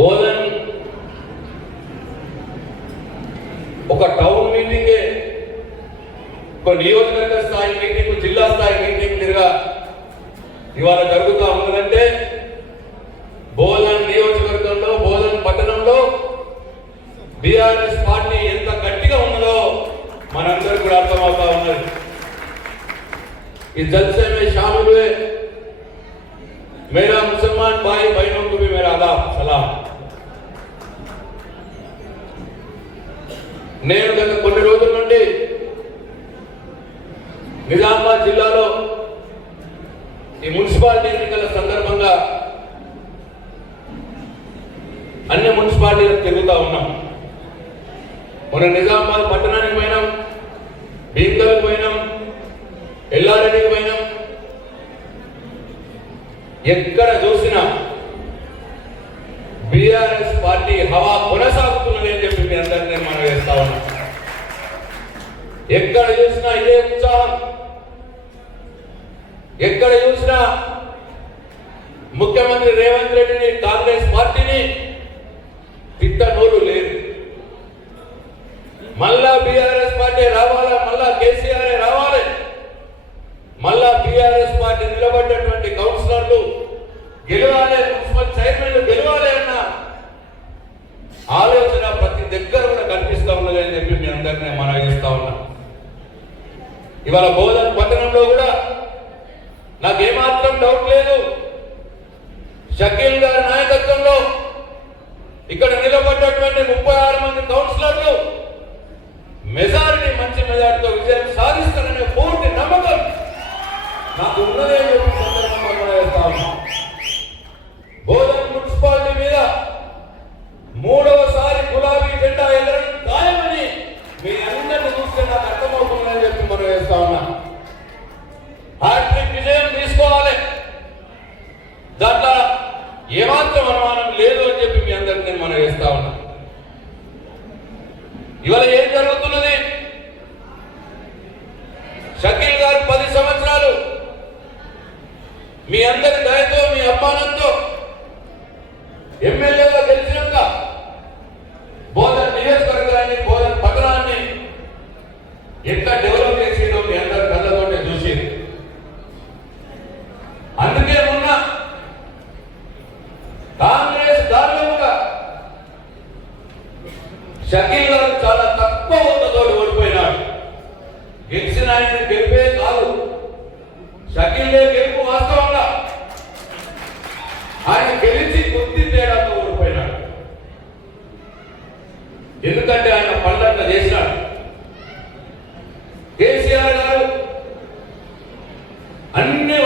బోధన్ ఒక టౌన్ మీటింగే ఒక నియోజకవర్గ స్థాయి మీటింగ్ జిల్లా స్థాయి మీటింగ్ తిరగా ఇవాళ జరుగుతూ ఉన్నదంటే బోధన్ నియోజకవర్గంలో బోధన్ పట్టణంలో బీఆర్ఎస్ పార్టీ ఎంత గట్టిగా ఉన్నదో మనందరూ కూడా అర్థమవుతా ఉన్నది. ఈ జల్సే మే మేరా ముసల్మాన్ బాయి బైనోం కు భీ మేరా ఆదాబ్ సలాం. నేను గత కొన్ని రోజుల నుండి నిజామాబాద్ జిల్లాలో ఈ మున్సిపాలిటీ ఎన్నికల సందర్భంగా అన్ని మున్సిపాలిటీలకు తిరుగుతూ ఉన్నాం. మన నిజామాబాద్ పట్టణానికి పోయినాం భీమ్గల్కి పోయినాం ఎల్లారెడ్డికి పోయినాం. ఎక్కడ చూసినా బీఆర్ఎస్ పార్టీ హవా కొనసాగుతున్నదని చెప్పి మీ అందరినీ మనం వేస్తా ఉన్నాం. ఎక్కడ చూసినా ఇదే ఉత్సాహం. ఎక్కడ చూసినా ముఖ్యమంత్రి రేవంత్ రెడ్డిని కాంగ్రెస్ పార్టీని తిట్టనోరు లేదు. మళ్ళా బీఆర్ఎస్ పార్టీ రావాలా? మళ్ళా కేసీఆర్ రావాలి? మళ్ళా బీఆర్ఎస్ పార్టీ నిలబడ్డటువంటి కౌన్సిలర్లు గెలవాలి చైర్మన్లు గెలవాలి అన్న. ఆలోచన ప్రతి దగ్గర కూడా కనిపిస్తూ ఉన్నది అని చెప్పి మీ అందరినీ మనం చేస్తా ఉన్నా. ఇవాళ బోధన పట్టణంలో కూడా నాకు ఏమాత్రం డౌట్ లేదు. షకీల్ గారి నాయకత్వంలో ఇక్కడ నిలబడ్డటువంటి ముప్పై ఆరు మంది కౌన్సిలర్లు మెజారిటీ మంచి మెజారిటీతో విజయం సాధిస్తారనే పూర్తి నమ్మకం నాకు ఉన్నదే అని చెప్పి సందర్భంగా కూడా వేస్తా ఉన్నా. బోధన్ మున్సిపాలిటీ మీద మూడవసారి గులాబీ జెండా ఎగరడం ఖాయమని మీ అందరిని చూస్తే నాకు అర్థమవుతుందని చెప్పి మనం వేస్తా ఉన్నా హ్యాట్రిక్ విజయం తీసుకోవాలి దాంట్లో ఏమాత్రం అనుమానం లేదు అని చెప్పి మీ అందరికి నేను మనం వేస్తా ఉన్నా ఇవాళ ఏం జరుగుతున్నది షకీల్ గారు పది సంవత్సరాలు మీ అందరి దయతో మీ అభిమానంతో ఎమ్మెల్యేగా గెలిచినాక బోధన్ నియోజకవర్గాన్ని బోధన్ పట్టణాన్ని ఎంత డెవలప్ చేసిందో మీ అందరి కళ్ళతోటే చూసి అందుకే మొన్న కాంగ్రెస్ దారుణంగా షకీల్ గారు చాలా తక్కువ ఓట్లతో ఓడిపోయినాడు గెలిచిన ఆయన గెలిపే కాదు షకీలే గెలుపు వాస్తవంగా ఆయన గెలిచి కొద్ది తేడాతో ఓడిపోయినాడు ఎందుకంటే ఆయన పనులంతా చేసినాడు కేసీఆర్ గారు అన్ని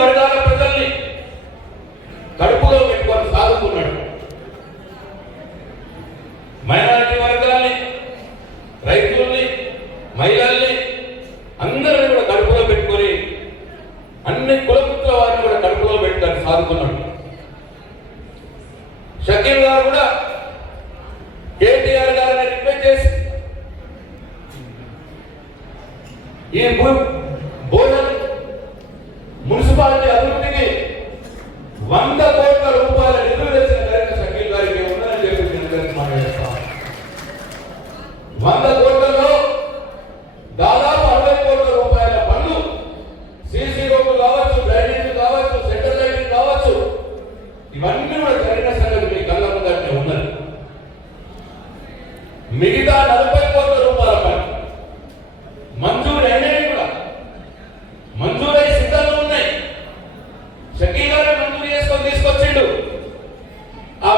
வந்த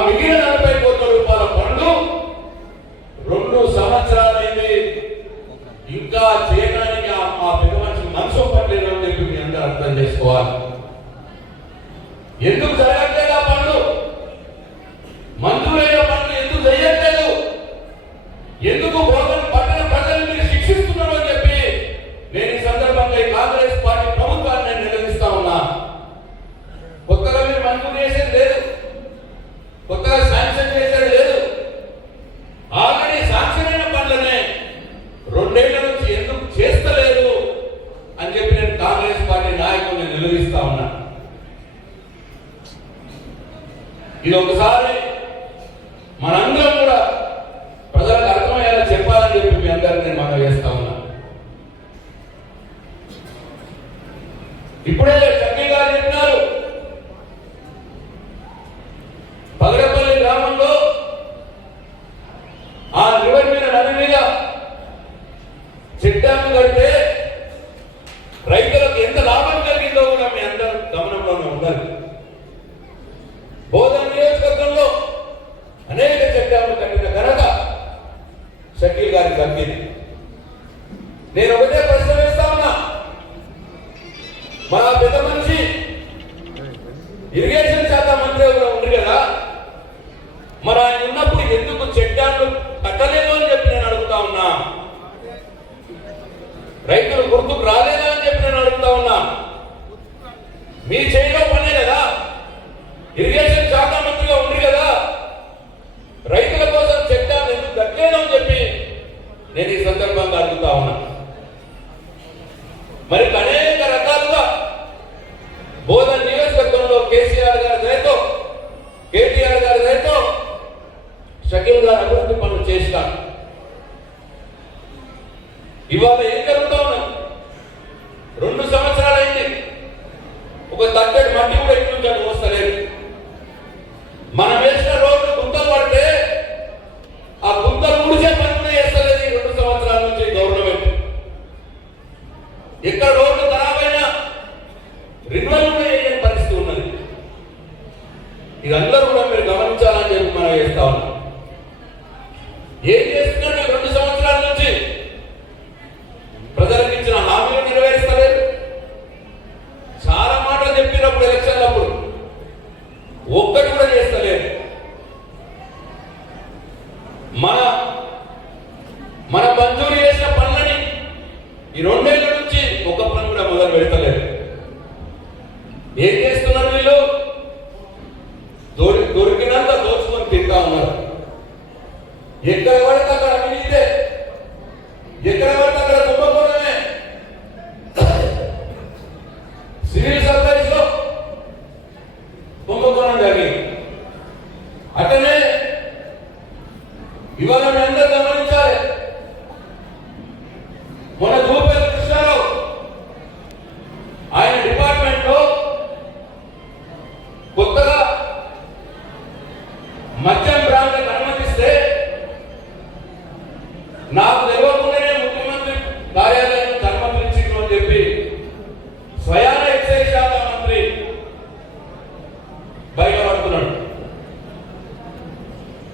வெளியில రైతులు గుర్తుకు రాలేదా అని చెప్పి నేను అడుగుతా ఉన్నా. మీరు చేయడం పనే కదా. ఇరిగేషన్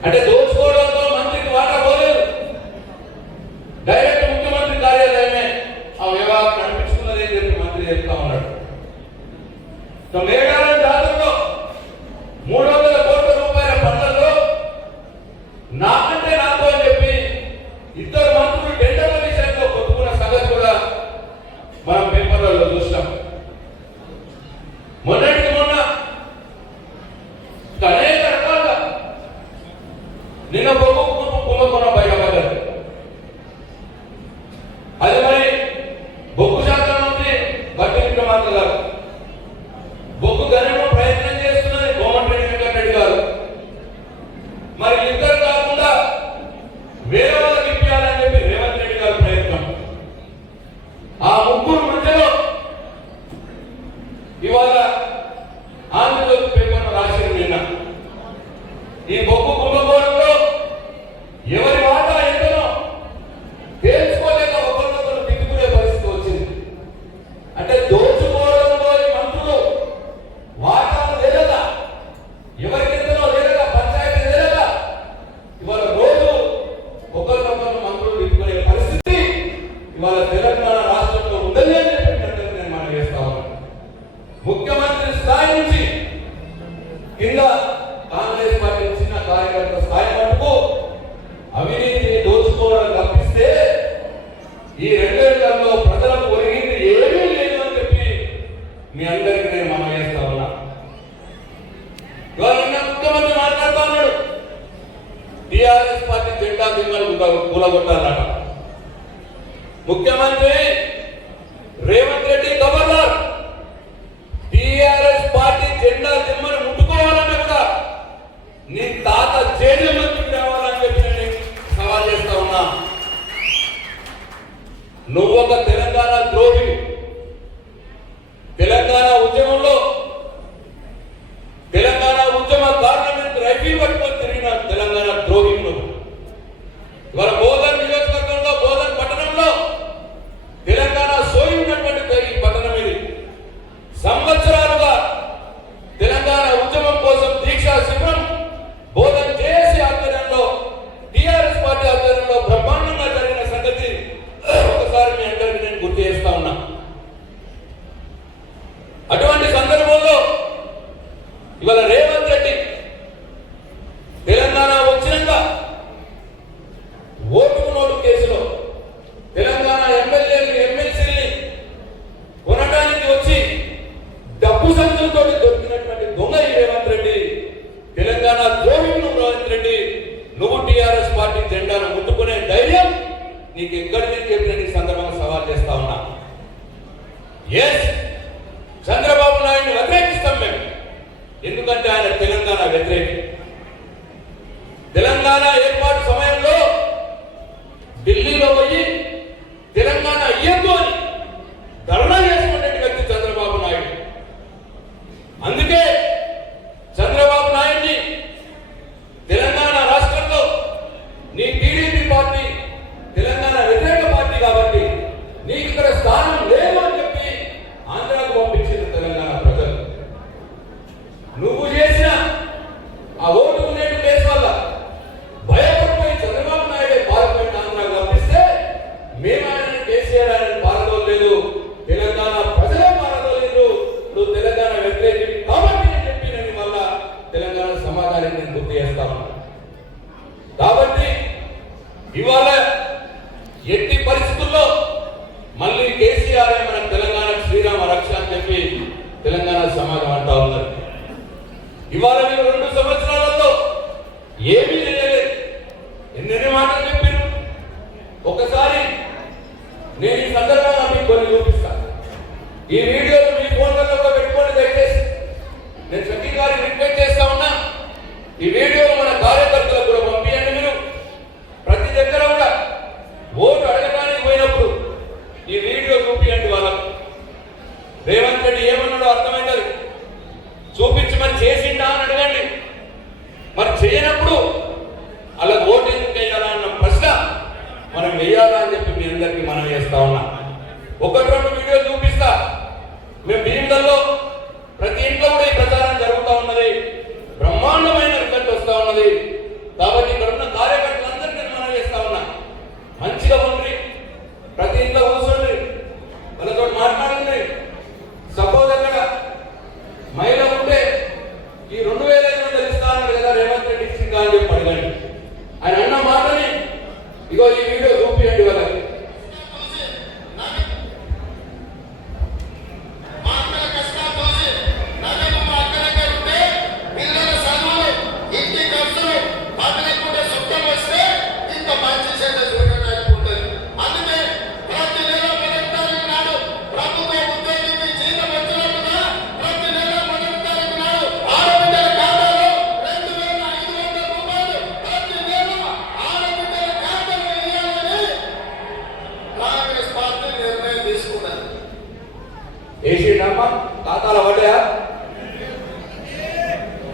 i don't ఇవాళ రేవంత్ నేను ఈ సందర్భంగా మీకు కొన్ని చూపిస్తాను. ఈ వీడియో ఒకటి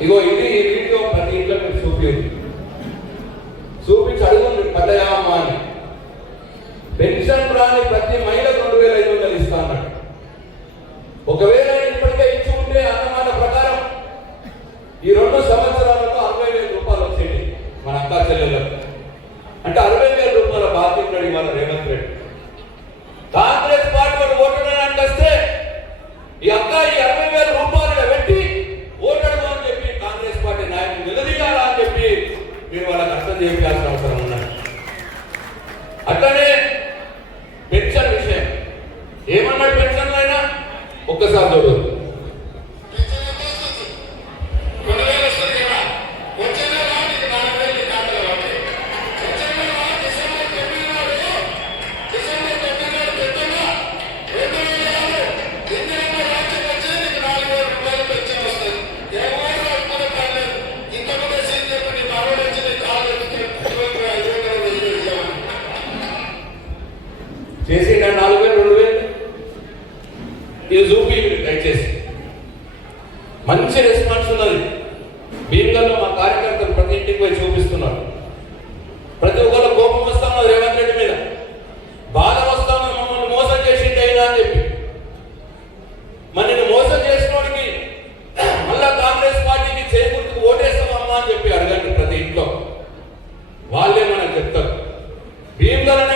ఇగో ఇది ఇంటిలో ప్రతి ఇంట్లో మీరు చూపించు భీమ్గల